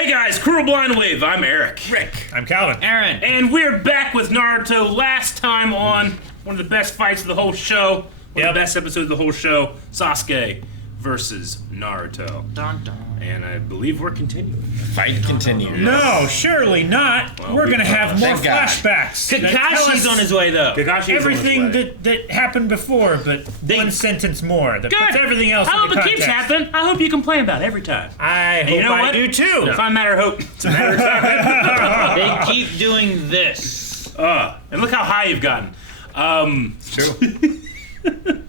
Hey guys, Cruel Blind Wave, I'm Eric. Rick. I'm Calvin. Aaron. And we're back with Naruto. Last time on one of the best fights of the whole show, one of the best episodes of the whole show, Sasuke versus Naruto. Dun, dun. And I believe we're continuing. Fight continues. No, surely not. Well, we're gonna have more thank God. flashbacks. that tell Kakashi's us on his way, though. Kakashi's Everything on his way. that happened before, but one sentence more. That puts everything else I hope into it keeps context. happening. I hope you complain about it every time. I hope You know I what? do too. It's not a matter of hope. It's a matter of time. They keep doing this. And look how high you've gotten. It's true.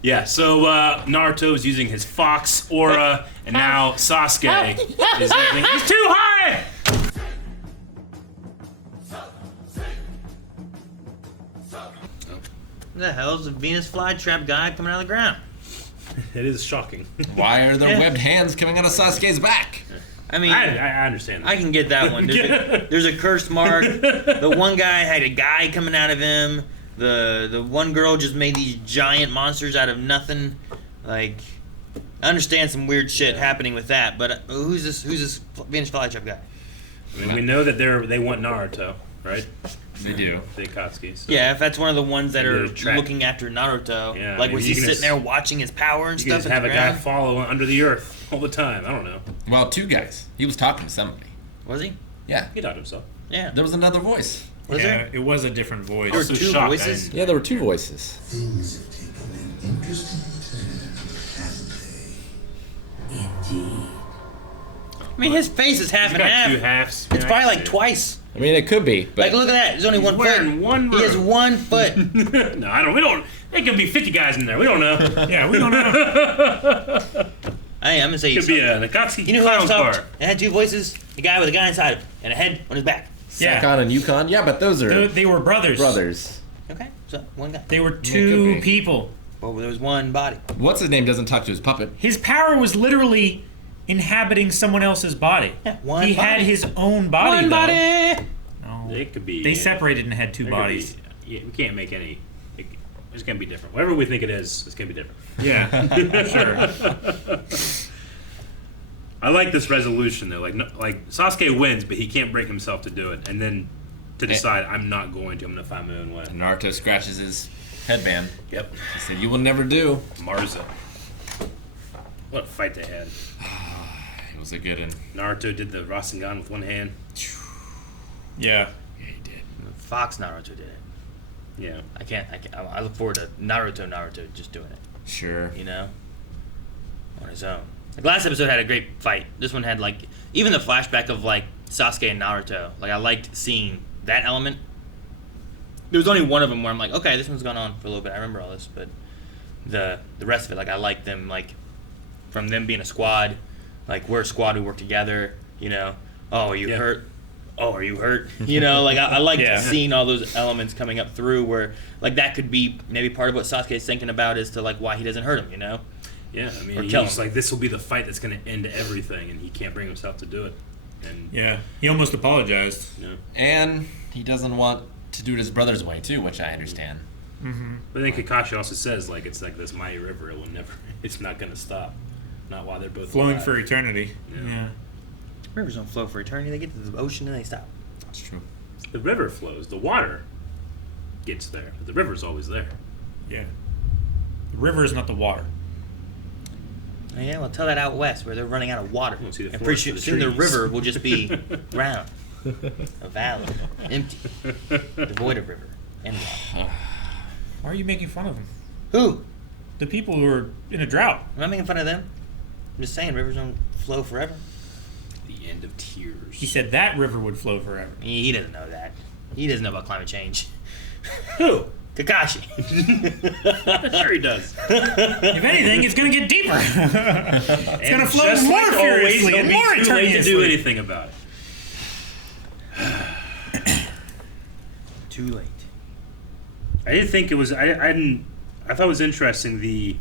Yeah, so Naruto is using his fox aura, and now Sasuke is using... He's too high! What the hell is a Venus flytrap guy coming out of the ground? It is shocking. Why are there Yeah. webbed hands coming out of Sasuke's back? I mean, I understand that. I can get that one. There's a cursed mark. The one guy had a guy coming out of him. The one girl just made these giant monsters out of nothing. Like, I understand some weird shit happening with that, but who's this Venus flytrap guy? I mean, we know that they want Naruto, right? They do. The Akatsuki. So. Yeah, if that's one of the ones that are Track. looking after Naruto, Yeah, like I mean, was you he can sitting there watching his power and You can stuff just in have the a guy ground? follow under the earth all the time. I don't know. Well, two guys. He was talking to somebody. Was he? Yeah. He taught himself. Yeah. There was another voice. Was there? It was a different voice. There were Also two shocked, voices? Yeah, there were two voices. Things have taken an interesting turn, haven't they? Indeed. I mean, his face is half He's and got half. two halves. It's Yeah, probably I like see it. twice. I mean, it could be, but Like, look at that. There's only one wearing foot. one He has robe. one foot. No, I don't. We don't. There could be 50 guys in there. We don't know. yeah, we don't know. Hey, I'm gonna say Could be an Akatsuki You know who else clown talked? car. It had two voices. A guy with a guy inside of him and a head on his back. Yeah, Sakon and Yukon. Yeah, but those are they were brothers. brothers. Okay, so one guy. They were could two be. people. But there was one body. What's his name doesn't talk to his puppet. His power was literally inhabiting someone else's body. Yeah, one he had body. his own body. One though. body. No. It could be. They separated and had two there could bodies. be- yeah, we can't make any. It's gonna be different. Whatever we think it is, it's gonna be different. Yeah, sure. I like this resolution though. Like Sasuke wins, but he can't bring himself to do it, and then to decide I'm not going to. I'm gonna find my own way. Naruto scratches his headband. Yep. He said, "You will never do." Marza. What a fight they had. It was a good one. Naruto did the Rasengan with one hand. Yeah. Yeah, he did. Fox Naruto did it. Yeah. I look forward to Naruto just doing it. Sure. You know? On his own. Like, last episode had a great fight. This one had, like, even the flashback of, like, Sasuke and Naruto. Like, I liked seeing that element. There was only one of them where I'm like, okay, this one's gone on for a little bit. I remember all this, but the rest of it, like, I liked them, like, from them being a squad. Like, we're a squad, we work together, you know? Oh, are you hurt? Oh, are you hurt? You know, like, I liked seeing all those elements coming up through where, like, that could be maybe part of what Sasuke is thinking about as to, like, why he doesn't hurt him, you know? Yeah, I mean, Or he's kill just him. like, this will be the fight that's going to end everything, and he can't bring himself to do it. And Yeah. He almost apologized. you know, And he doesn't want to do it his brother's way too, which I understand. but then Kakashi also says, like, it's like this mighty river. It will never. It's not going to stop. Not while they're both Flowing alive. for eternity. Yeah. Yeah. Rivers don't flow for eternity. They get to the ocean and they stop. That's true. The river flows. The water gets there. But the river's always there. Yeah. The river is not the water. Oh, yeah, well, tell that out west where they're running out of water. Well, see, the And forest pretty for the soon the trees. river will just be round, a valley, empty, devoid of river and water. Why are you making fun of them? Who? The people who are in a drought. I'm not making fun of them. I'm just saying rivers don't flow forever. The end of tears. He said that river would flow forever. He doesn't know that. He doesn't know about climate change. Who? Kakashi. Sure he does. If anything, it's going to get deeper. It's going to flow Just more like always, furiously it'll and be more too late to do eternously. anything about it. Too late. I didn't think it was. I didn't. I thought it was interesting the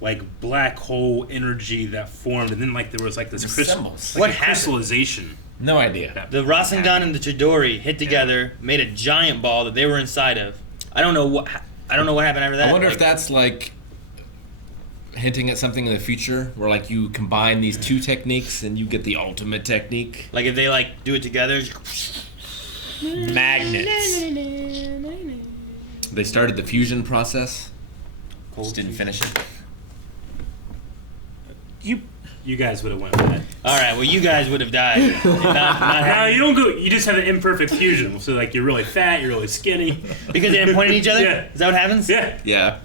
like black hole energy that formed, and then like there was like this The crystal, symbols. like What a happened? crystallization. No idea. The Rasengan and the Chidori hit together, made a giant ball that they were inside of. I don't know what happened after that. I wonder Like, if that's like hinting at something in the future where like you combine these two techniques and you get the ultimate technique? Like if they like do it together. Magnets. They started the fusion process. Just didn't finish it. You guys would have went with that. All right, well, you guys would have died. No, you don't go. You just have an imperfect fusion. So like you're really fat, you're really skinny. Because they didn't point at each other? Yeah. Is that what happens? Yeah, Yeah.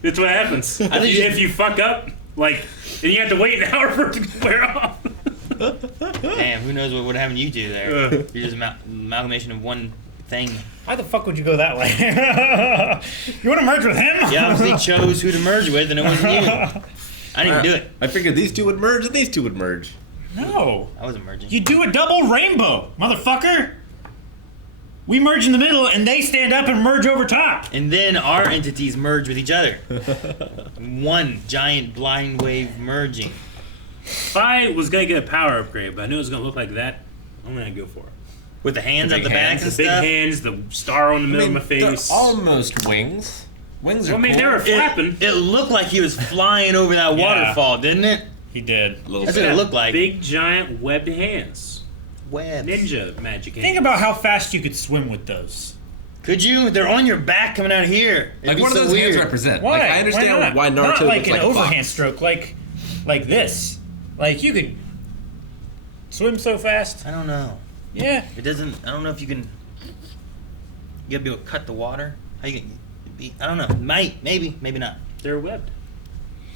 that's what happens. think If you fuck up, like, and you have to wait an hour for it to wear off. Damn, who knows what would happen to you two there? You're just amalgamation of one thing. Why the fuck would you go that way? You want to merge with him? You obviously chose who to merge with, and it wasn't you. I didn't even do it. I figured these two would merge and these two would merge. No. I wasn't merging. You do a double rainbow, motherfucker. We merge in the middle, and they stand up and merge over top. And then our entities merge with each other. One giant blind wave merging. If I was gonna get a power upgrade, but I knew it was gonna look like that, I'm gonna go for it. With the hands The up the big back hands, and The big stuff. hands, the star on the middle of my face. They're almost wings. Wings are I mean, cool. they were flapping. It looked like he was flying over that Yeah. waterfall, didn't it? He did. That's what it looked like. Big giant webbed hands. Webs. Ninja magic hands. Think about how fast you could swim with those. Could you? They're on your back coming out here. It'd Like, be what do so those hands weird. represent? Why? Like, I understand why Naruto Not like looks an like a overhand fox. stroke, like this. Like you could swim so fast. I don't know. Yeah. It doesn't. I don't know if you can. You gotta be able to cut the water. How you can? I don't know. Might. Maybe. Maybe not. They're webbed.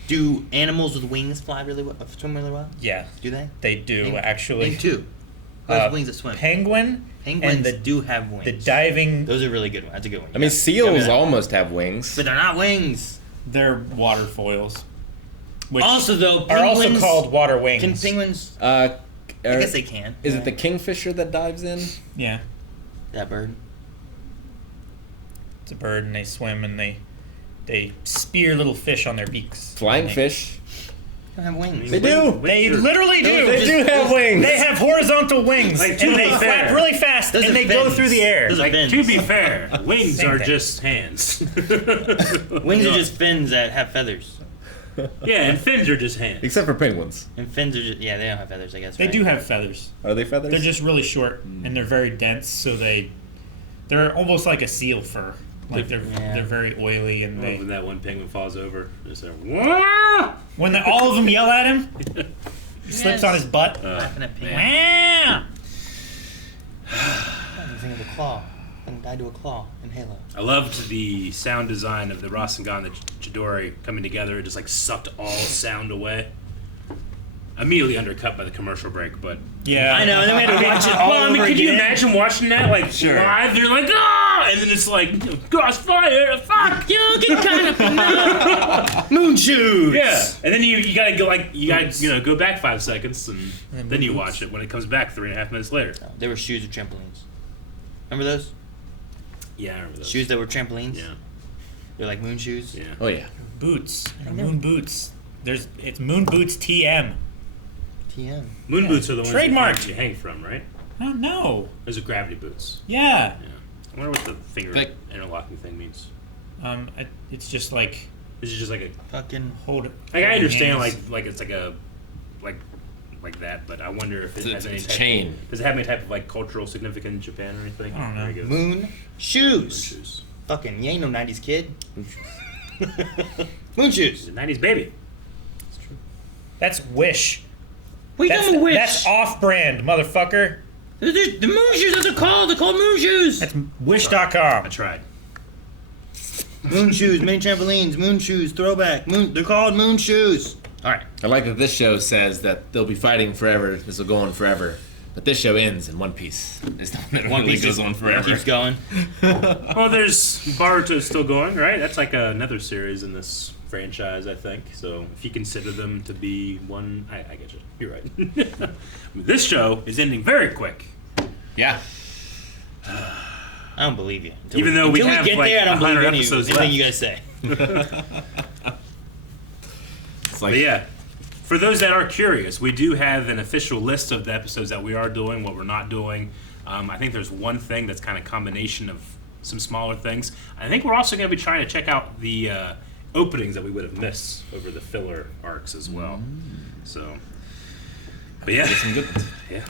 Do animals with wings fly really well? Swim really well? Yeah. Do they? They do Name- actually. Name two. Who has wings that swim? Penguin Penguins and the do have wings. the diving. Those are really good ones. That's a good one. I mean, seals almost have wings. But they're not wings. They're water foils, which Also, though, are also penguins- called water wings. Can penguins? I I guess they can. Is it the kingfisher that dives in? Yeah, That bird. it's a bird, and they swim and they spear little fish on their beaks. Flying And they- fish. They don't have wings. They do. They literally do. They do have wings. They have horizontal wings, Like, to and be they fair. flap really fast, Those and are they go fins. through the air. Those are Like, fins. to be fair, wings Same are thing. just hands. Wings are just fins that have feathers. Yeah, and fins are just hands. Except for penguins. And fins are just, yeah, they don't have feathers, I guess. They right? do have feathers. Are they feathers? They're just really short, and they're very dense, so they're almost like a seal fur. Like they're very oily, and they When that one penguin falls over, just like, "Wah!" when all of them yell at him, he slips on his butt. Laughing at penguins. Wah! I think of a claw. I think died to a claw in Halo. I loved the sound design of the Rasengan and the Chidori coming together. It just like sucked all sound away. Immediately undercut by the commercial break, but Yeah, I know, and then we had to watch it all well, I mean, over could you again. imagine watching that like live? You're like, ah, and then it's like, gosh, fire, fuck. You get kind of moon shoes. Yeah, and then you gotta go go back 5 seconds, and then you watch it when it comes back 3.5 minutes later. They were shoes with trampolines. Remember those? Yeah, I remember those. Shoes that were trampolines? Yeah, They're like moon shoes? yeah. Oh yeah. boots, moon boots. It's moon boots TM. TM. Moon boots are the ones Trademarked. you hang from, right? Oh no. Those are gravity boots. Yeah. Yeah. I wonder what the finger Like- interlocking thing means. It's just like This is just like a Fucking. hold it. like I understand hands. like it's like a like that, but I wonder if it It's has a any type chain. Does it have any type of like cultural significance in Japan or anything? I don't know. There he goes. Moon shoes. Shoes. Fucking, you ain't no 90s kid. Moon shoes. He's a 90s baby. That's Wish. We That's, got a wish. that's off-brand, motherfucker. The moon shoes, that's what they're called. They're called moon shoes. That's I Wish.com. tried. Moon shoes, mini trampolines, moon shoes, throwback. They're called moon shoes. All right. I like that this show says that they'll be fighting forever. This will go on forever. But this show ends in One Piece. It's the one that One really Piece goes just on forever. Keeps going. Well, there's Boruto still going, right? That's like another series in this franchise, I think. So if you consider them to be one, I get you. You're right. This show is ending very quick. Yeah. I don't believe you. Even though we until have, get like, there, I don't 100 believe episodes anything left. you guys say. It's like But yeah, for those that are curious, we do have an official list of the episodes that we are doing, what we're not doing. I think there's one thing that's kind of combination of some smaller things. I think we're also going to be trying to check out the openings that we would have missed over the filler arcs as well. So, but yeah, Some good ones. yeah.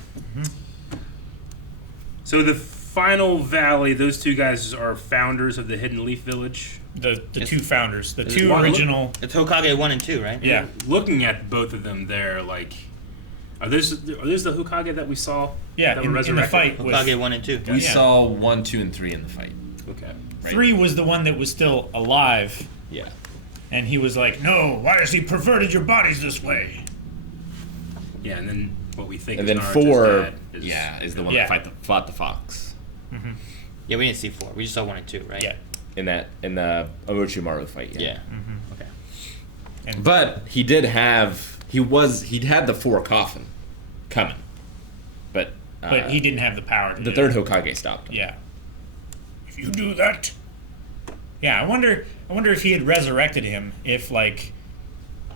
So the final valley, those two guys are founders of the Hidden Leaf Village. The two founders, the It's two one- original. It's Hokage 1 and 2, right? Yeah. Looking at both of them there, like, are those the Hokage that we saw? Yeah, that were in the resurrected? fight with Hokage 1 and 2. We Yeah. saw 1, 2, and 3 in the fight. Okay. Right. 3 was the one that was still alive, Yeah. and he was like, "No, why has he perverted your bodies this way?" Yeah, and then what we think And is then Naruto's 4, dad is the one Yeah. that fought the fox Yeah, we didn't see 4. We just saw 1 and 2, right? Yeah. in the Orochimaru fight. Yeah. Okay. But he'd had the 4 coffin coming, but But he didn't have the power to the do third it. Hokage stopped him. Yeah. If you do that. Yeah, I wonder if he had resurrected him, if like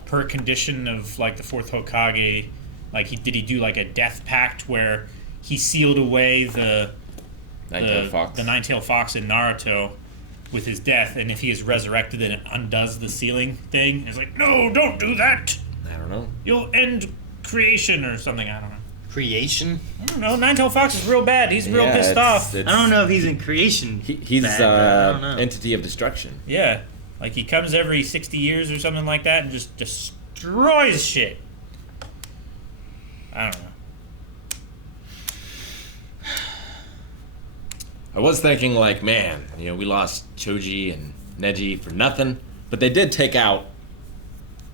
per condition of like the fourth Hokage, like did he do like a death pact where he sealed away the nine-tailed fox in Naruto with his death, and if he is resurrected then it undoes the sealing thing? It's like, no, don't do that. I don't know. You'll end creation or something, I don't know. Creation? I don't know, Nine-tailed Fox is real bad. He's real pissed off. I don't know if he's in creation. He's bad, but I don't know. entity of destruction. Yeah, like he comes every 60 years or something like that and just destroys shit. I don't know. I was thinking, like, man, we lost Choji and Neji for nothing, but they did take out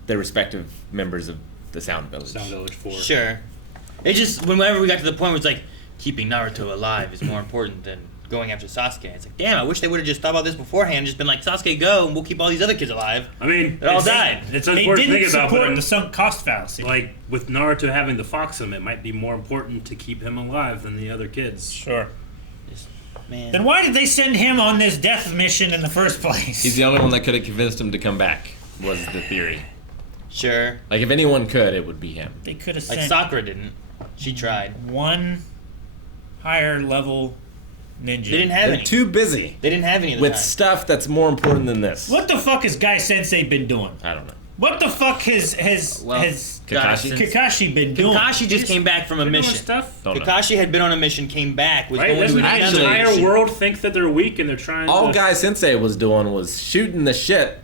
their respective members of the Sound Village. Sound Village 4. Sure. It just, whenever we got to the point where it's like, keeping Naruto alive is more important than going after Sasuke. It's like, damn, I wish they would have just thought about this beforehand, just been like, Sasuke, go, and we'll keep all these other kids alive. I mean, They all died. It's They important to didn't think about, support but the sunk cost fallacy. like with Naruto having the fox in him, it might be more important to keep him alive than the other kids. Sure. Just, man. Then why did they send him on this death mission in the first place? He's the only one that could have convinced him to come back, was the theory. Sure. Like, if anyone could, it would be him. They could have Like sent Sakura didn't. She tried. one higher level ninja. They didn't have They're any. too busy They didn't have any of the with time. stuff that's more important than this. What the fuck has Guy Sensei been doing? I don't know. What the fuck has Well, Kakashi? Kakashi been doing? Kakashi just came back from a They're doing mission. stuff, Don't know. Kakashi had been on a mission, came back, was right? going Doesn't to the Actually- another entire mission. world think that they're weak and they're trying All to... Guy Sensei was doing was shooting the shit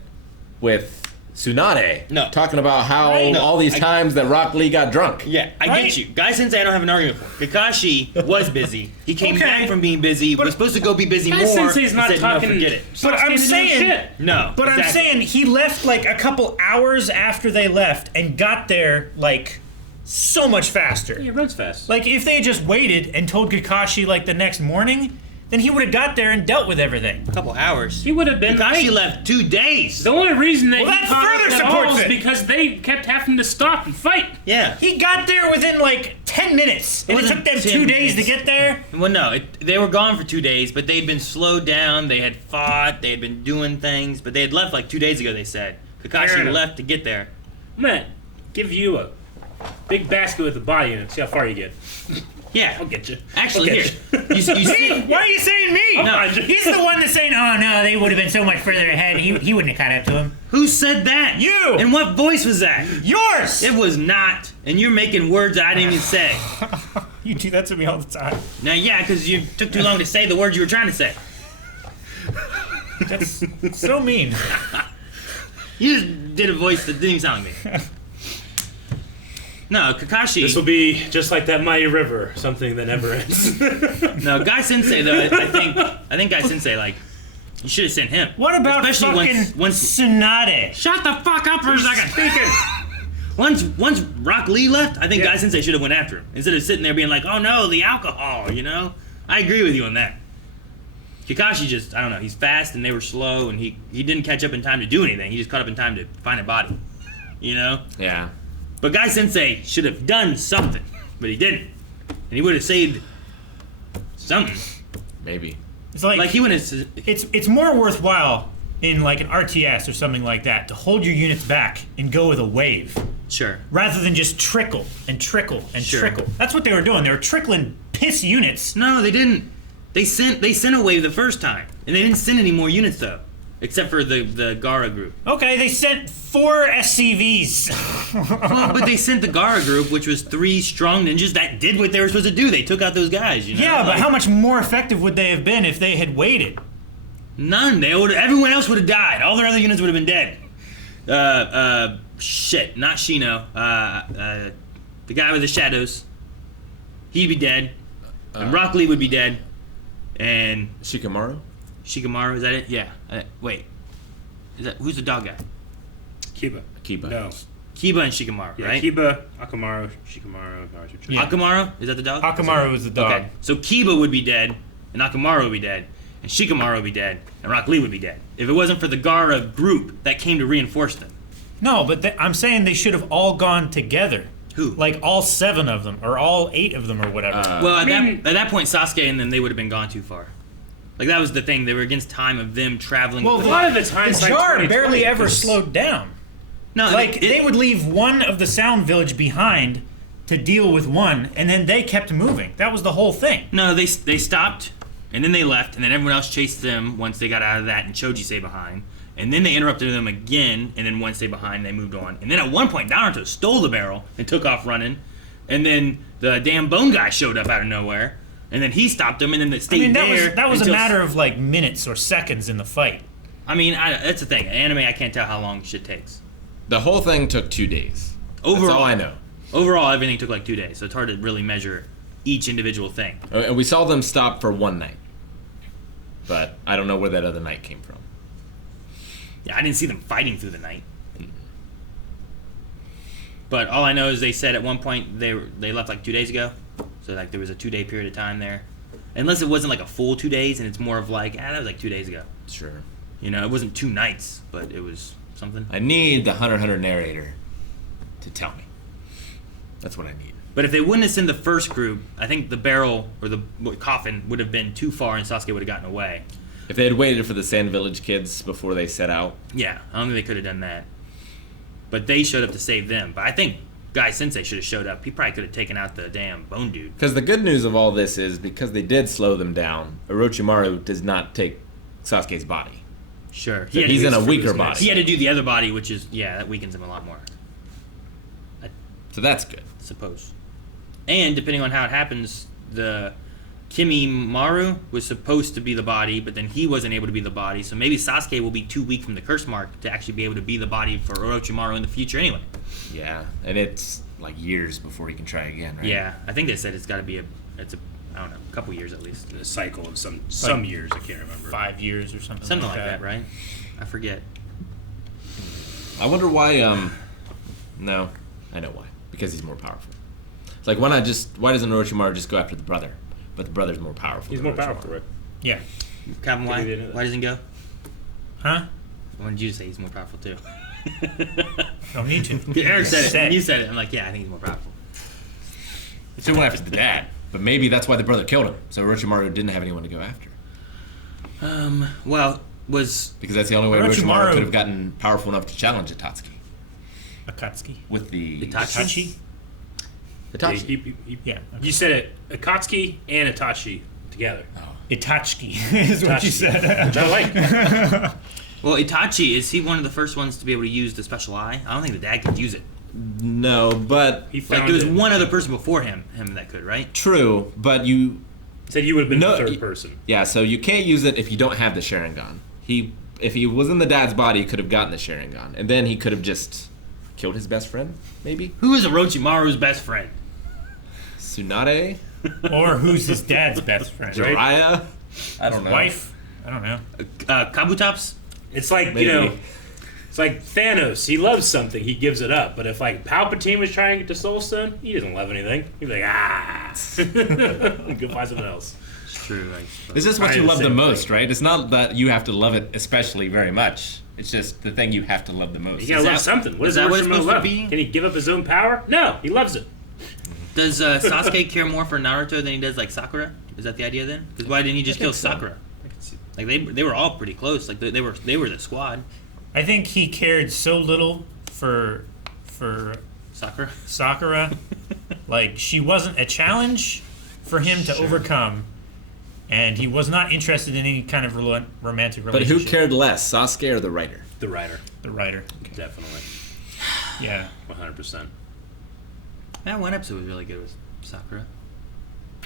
with Tsunade. No. Talking about how Right. all these I- times that Rock Lee got drunk. Yeah, I Right? get you. Guy Sensei, I don't have an argument for. Kakashi was busy. He came Okay. back from being busy. Was supposed to go be busy Guy more. Sensei's He not said, talking... No, forget it. But Sasuke I'm didn't do saying- shit. No, But I'm exactly. saying he left like a couple hours after they left and got there like so much faster. He runs fast. Like if they had just waited and told Kakashi like the next morning, then he would have got there and dealt with everything. a couple hours. He would have been... Kakashi left 2 days. The only reason that Well, he that caught further up at all supports is it. because they kept having to stop and fight. Yeah. He got there within like 10 minutes. And it wasn't took them 10 2 days to minutes. get there. Well, no, they were gone for 2 days, but they'd been slowed down. They had fought. They had been doing things, but they had left like 2 days ago. They said Fair Kakashi enough. left to get there. I'm gonna give you a big basket with a body in it. See how far you get. Yeah, I'll get you. actually, I'll here. get you. You Hey, see, why are you saying me? No. He's the one that's saying, oh no, they would have been so much further ahead. He wouldn't have caught up to him. who said that? You! And what voice was that? Yours! It was not. And you're making words that I didn't even say. You do that to me all the time. Now, yeah, because you took too long to say the words you were trying to say. That's so mean. You just did a voice that didn't even sound like me. No, Kakashi. This will be just like that Mighty River, something that never ends. No, Guy Sensei though. I think Guy Sensei, like, you should have sent him. What about Especially fucking once Tsunade? shut the fuck up for a second. Once Rock Lee left, I think Guy Sensei should have went after him instead of sitting there being like, "Oh no, the alcohol." You know, I agree with you on that. Kakashi just, I don't know. He's fast and they were slow, and he didn't catch up in time to do anything. He just caught up in time to find a body. You know. Yeah. But Guy Sensei should have done something, but he didn't, and he would have saved something. Maybe. It's Like he would have. it's more worthwhile in like an RTS or something like that to hold your units back and go with a wave Sure. rather than just trickle and trickle and Sure. trickle. That's what they were doing. They were trickling piss units. No, they didn't. They sent a wave the first time, and they didn't send any more units though. except for the Gaara group. Okay, they sent 4 SCVs. Well, but they sent the Gaara group, which was 3 strong ninjas that did what they were supposed to do. They took out those guys. You know? Yeah, but Like, how much more effective would they have been if they had waited? None. Everyone else would have died. All their other units would have been dead. Shit. Not Shino. The guy with the shadows. He'd be dead. And Rock Lee would be dead. And Shikamaru? Shikamaru, is that it? Yeah. Wait. Who's the dog guy? Kiba. Kiba. No. Kiba and Shikamaru, Yeah, right? Kiba, Akamaru, Shikamaru, Naruto. Yeah. Akamaru? Is that the dog? Hakamaru was the dog. Okay. So Kiba would be dead, and Akamaru would be dead, and Shikamaru would be dead, and Rock Lee would be dead. If it wasn't for the Gaara group that came to reinforce them. No, but I'm saying they should have all gone together. Who? Like all 7 of them, or all 8 of them, or whatever. Well, at mean- that point, Sasuke and them, they would have been gone too far. Like, that was the thing. They were against time of them traveling. Well, A lot of the the times, like jar 2020, barely ever 'cause- slowed down. no, Like, they would leave one of the sound village behind to deal with one, and then they kept moving. That was the whole thing. No, they stopped, and then they left, and then everyone else chased them once they got out of that, and Choji stayed behind. And then they interrupted them again, and then one stayed behind, and they moved on. And then at one point, Naruto stole the barrel and took off running. And then the damn bone guy showed up out of nowhere. And then he stopped him, and then they I stayed mean, there. that was a until- matter of like minutes or seconds in the fight. I mean, that's the thing. Anime, I can't tell how long shit takes. The whole thing took 2 days. Overall, That's all I know. Overall, everything took like 2 days, so it's hard to really measure each individual thing. And we saw them stop for 1 night. But I don't know where that other night came from. Yeah, I didn't see them fighting through the night. But all I know is they said at one point they left like 2 days ago, so like there was a 2-day period of time there. Unless it wasn't like a full 2 days, and it's more of like, that was like 2 days ago. Sure. You know, it wasn't 2 nights, but it was something. I need the Hunter x Hunter narrator to tell me. That's what I need. But if they wouldn't have sent the first group, I think the barrel or the coffin would have been too far, and Sasuke would have gotten away. If they had waited for the Sand Village kids before they set out. Yeah, I don't think they could have done that. But they showed up to save them. But I think Guy Sensei should have showed up. He probably could have taken out the damn bone dude. Because the good news of all this is because they did slow them down, Orochimaru does not take Sasuke's body. Sure. So he's in a weaker He body. had to do the other body, which is, that weakens him a lot more, So that's good. I suppose. And depending on how it happens, the Maru was supposed to be the body, but then he wasn't able to be the body. So maybe Sasuke will be too weak from the curse mark to actually be able to be the body for Orochimaru in the future anyway. Yeah, and it's like years before he can try again, right? Yeah, I think they said it's got to be I don't know, a couple years at least. A cycle of some years, I can't remember. 5 years or something. Something like that, right? I forget. I wonder why, no, I know why. Because he's more powerful. It's like, why doesn't Orochimaru just go after the brother? But the brother's more powerful. He's than more Orochimaru. powerful, right? Yeah. Calvin, why? Maybe they didn't know that. Why doesn't he go? Huh? I wanted you to say he's more powerful too. Don't need to. Eric said it. Say. And you said it. I'm like, yeah, I think he's more powerful. So he went after the dad. But maybe that's why the brother killed him. So Orochimaru didn't have anyone to go after. Well, was Because that's the only way Orochimaru- Orochimaru could have gotten powerful enough to challenge Akatsuki. Akatsuki. With the... Itachi? Itachi? Yeah, Yeah. You said it, Akatsuki and Itachi together. Itachi is what you said. I like that. Well, Itachi, is he one of the first ones to be able to use the special eye? I don't think the dad could use it. No, but... He Like, found there was it. one other person before him that could, right? True, but you... Said you would have been No, the third y- person. Yeah, so you can't use it if you don't have the Sharingan. If he was in the dad's body, he could have gotten the Sharingan. And then he could have just killed his best friend, maybe? Who is Orochimaru's best friend? Tsunade? Or who's his dad's best friend? Right. Jiraiya? I don't know. Wife? I don't know. Kabutops? It's like, Maybe. it's like Thanos. He loves something, he gives it up. But if like Palpatine was trying to get the Soul Stone, he doesn't love anything. He'd be like, go find something else. It's true. This is what Probably you the love the same most, right? It's not that you have to love it especially very much. It's just the thing you have to love the most. You gotta Is love that- something. What is does that what it's Orochimaru supposed to love? be? Can he give up his own power? No, he loves it. Does Sasuke care more for Naruto than he does like Sakura? Is that the idea then? Because why didn't he just I think kill so. Sakura? Like they were all pretty close. Like they were the squad. I think he cared so little for Sakura. Sakura. Like, she wasn't a challenge for him to overcome. and he was not interested in any kind of romantic But relationship. who cared less, Sasuke or the writer? The writer, The writer. definitely, Yeah. 100%. That one episode was really good with Sakura.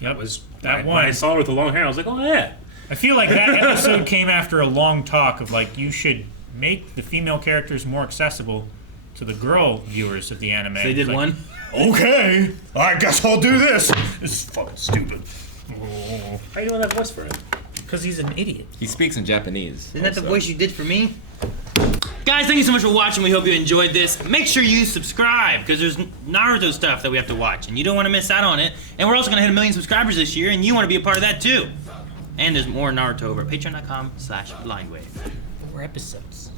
Yep. Was that when I one. saw her with the long hair, I was like, oh yeah. I feel like that episode came after a long talk of like you should make the female characters more accessible to the girl viewers of the anime. They did Like, one. Okay, I guess I'll do this. This is fucking stupid. How you doing that voice for him? Because he's an idiot. He speaks in Japanese. Isn't that the also. voice you did for me? Guys, thank you so much for watching. We hope you enjoyed this. Make sure you subscribe, because there's Naruto stuff that we have to watch, and you don't want to miss out on it. And we're also going to hit 1 million subscribers this year, and you want to be a part of that too. And there's more Naruto over at patreon.com/blindwave. 4 episodes.